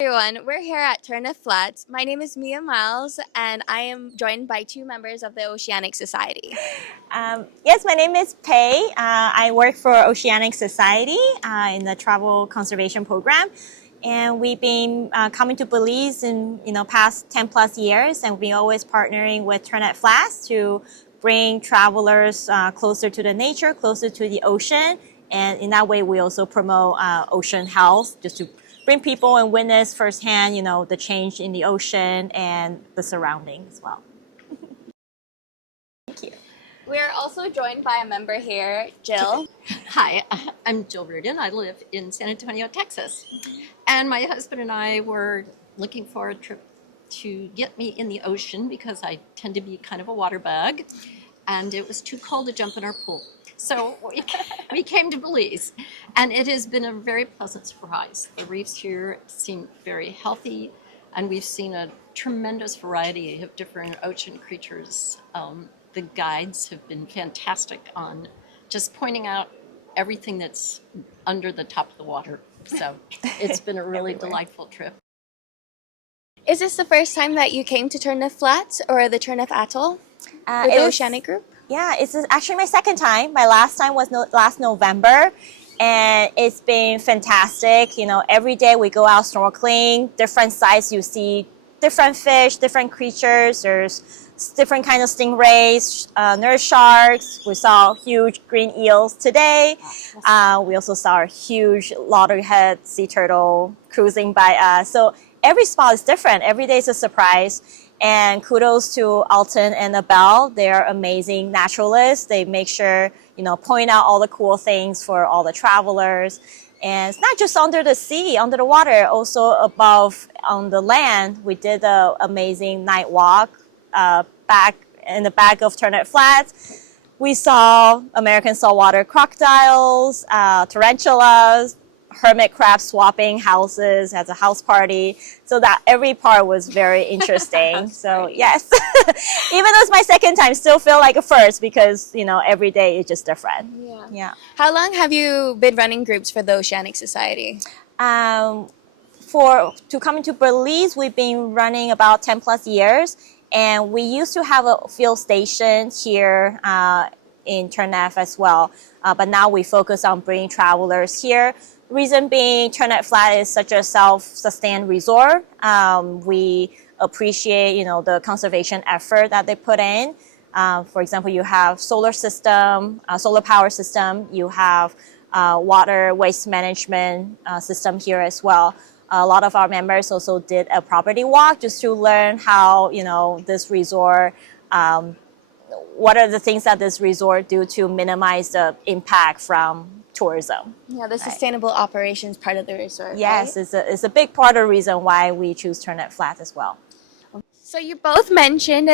Everyone, we're here at Turneffe Flats. My name is Mia Miles, and I am joined by two members of the Oceanic Society. Yes, my name is Pei. I work for Oceanic Society in the travel conservation program, and we've been coming to Belize in past 10 plus years, and we're always partnering with Turneffe Flats to bring travelers closer to the nature, closer to the ocean, and in that way we also promote ocean health, just to bring people and witness firsthand, the change in the ocean and the surroundings as well. Thank you. We're also joined by a member here, Jill. Hi, I'm Jill Reardon. I live in San Antonio, Texas. And my husband and I were looking for a trip to get me in the ocean because I tend to be kind of a water bug. And it was too cold to jump in our pool. So we came to Belize. And it has been a very pleasant surprise. The reefs here seem very healthy. And we've seen a tremendous variety of different ocean creatures. The guides have been fantastic on just pointing out everything that's under the top of the water. So it's been a really delightful trip. Is this the first time that you came to Turneffe Flats or the Turneffe Atoll with the Oceanic Group? Yeah, it's actually my second time. My last time was last November, and it's been fantastic. Every day we go out snorkeling, different sites, you see different fish, different creatures. There's different kind of stingrays, nurse sharks. We saw huge green eels today. We also saw a huge loggerhead sea turtle cruising by us. So every spot is different. Every day is a surprise. And kudos to Alton and Abel. They're amazing naturalists. They make sure, point out all the cool things for all the travelers. And it's not just under the sea, under the water, also above on the land. We did an amazing night walk back in the back of Turneffe Flats. We saw American saltwater crocodiles, tarantulas, hermit crabs swapping houses as a house party. So that every part was very interesting. So yes, even though it's my second time, still feel like a first because, every day is just different. Yeah. How long have you been running groups for the Oceanic Society? To come into Belize, we've been running about 10 plus years. And we used to have a field station here in Turneffe as well. But now we focus on bringing travelers here. Reason being, Turneffe Flat is such a self-sustained resort. We appreciate, the conservation effort that they put in. For example, you have solar power system. You have water waste management system here as well. A lot of our members also did a property walk just to learn how, this resort, what are the things that this resort do to minimize the impact from tourism. Yeah, the sustainable operations part of the resort. Yes, right? it's a big part of the reason why we choose Turneffe Flats as well. So you both mentioned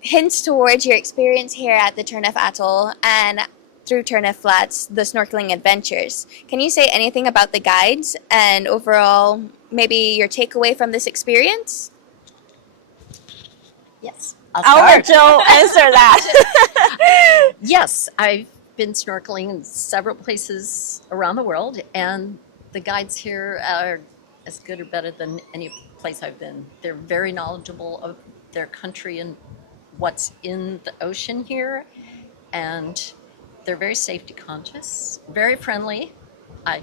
hints towards your experience here at the Turneffe Atoll and through Turneffe Flats, the snorkeling adventures. Can you say anything about the guides and overall maybe your takeaway from this experience? Yes. I'll let Jill answer that. Yes, I've been snorkeling in several places around the world, and the guides here are as good or better than any place I've been. They're very knowledgeable of their country and what's in the ocean here, and they're very safety conscious, very friendly. I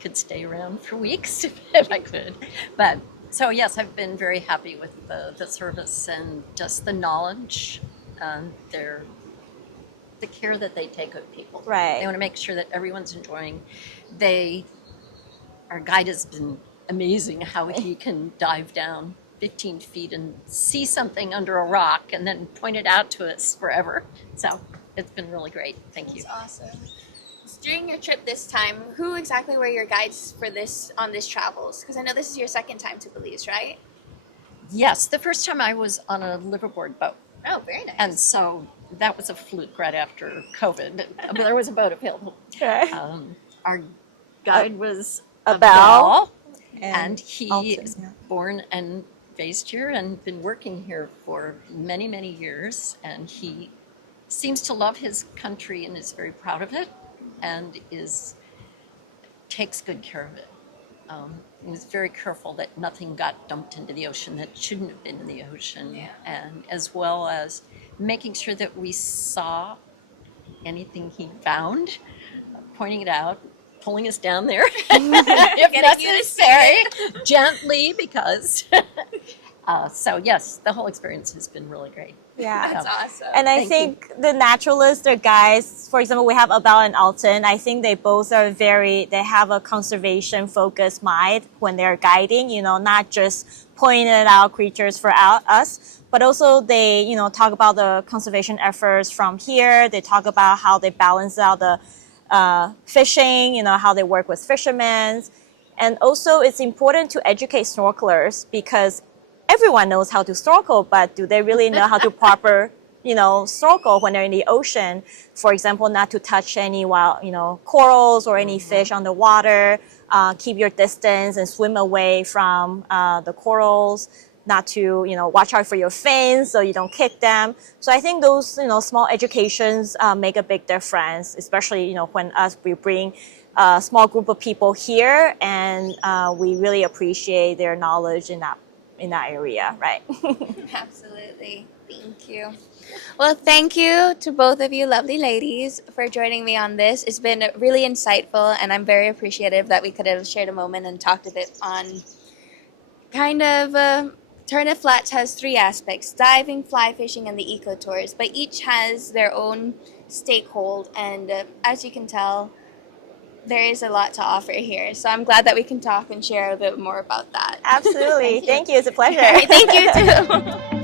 could stay around for weeks if I could. But so yes, I've been very happy with the service and just the knowledge, the care that they take of people. Right. They want to make sure that everyone's enjoying. Our guide has been amazing how he can dive down 15 feet and see something under a rock and then point it out to us forever. So it's been really great. Thank you. That's awesome. During your trip this time, who exactly were your guides for on this travels? Because I know this is your second time to Belize, right? Yes, the first time I was on a liveaboard boat. Oh, very nice. And so that was a fluke right after COVID. There was a boat available. Okay. Our guide was Abel. And he Alton, is born and raised here and been working here for many, many years. And he seems to love his country and is very proud of it and takes good care of it. He was very careful that nothing got dumped into the ocean that shouldn't have been in the ocean, and as well as making sure that we saw anything he found, pointing it out, pulling us down there if necessary, gently, because. So yes, the whole experience has been really great. Yeah. That's awesome. And I Thank think the naturalists or guys, for example, we have Abel and Alton. I think they both are they have a conservation focused mind when they're guiding, not just pointing out creatures for us, but also they, talk about the conservation efforts from here. They talk about how they balance out the fishing, how they work with fishermen. And also it's important to educate snorkelers because everyone knows how to snorkel, but do they really know how to proper, snorkel when they're in the ocean? For example, not to touch any wild, corals or any fish on the water. Keep your distance and swim away from the corals. Not to, watch out for your fins so you don't kick them. So I think those, small educations make a big difference, especially, when we bring a small group of people here and we really appreciate their knowledge in that area, right? Absolutely. Thank you. Well, thank you to both of you lovely ladies for joining me on this. It's been really insightful, and I'm very appreciative that we could have shared a moment and talked a bit on kind of Turneffe Flats has 3 aspects: diving, fly fishing, and the eco tours, but each has their own stakehold, and as you can tell, there is a lot to offer here. So I'm glad that we can talk and share a bit more about that. Absolutely. Thank you. It's a pleasure. Thank you too.